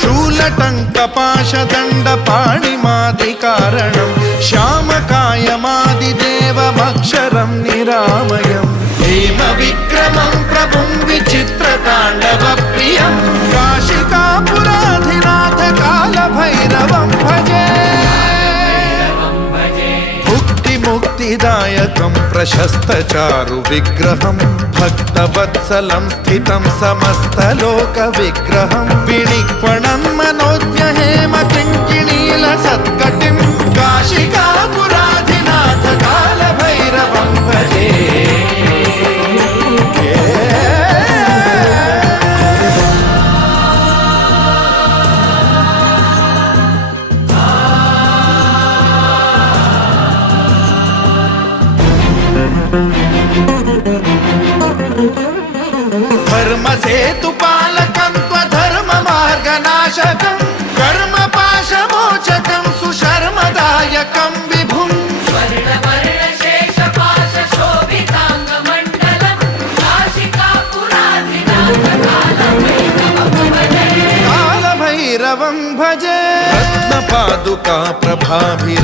शूलटङ्कपाशदण्डपाणिमादिकारणं श्यामकायमादिदेवमक्षरं निरामयं हेमविक्रमं प्रभुं विचित्रताण्डवप्रियं काशिकापुराधिनाथ कालभैरवं भजे मुक्तिदायकं प्रशस्तचारु विग्रहं भक्तवत्सलं स्थितं समस्तलोकविग्रहं विनिक्वणं मनोज्ञहेम किङ्किणीलसत्कटिं काशिकापुराधिनाथ कालभैरवं भजे धर्मसेतुपालकं त्वधर्ममार्गनाशकं कर्मपाशमोचकं सुशर्मदायकं विभुं कालभैरवं भजे रत्नपादुका प्रभाभिरा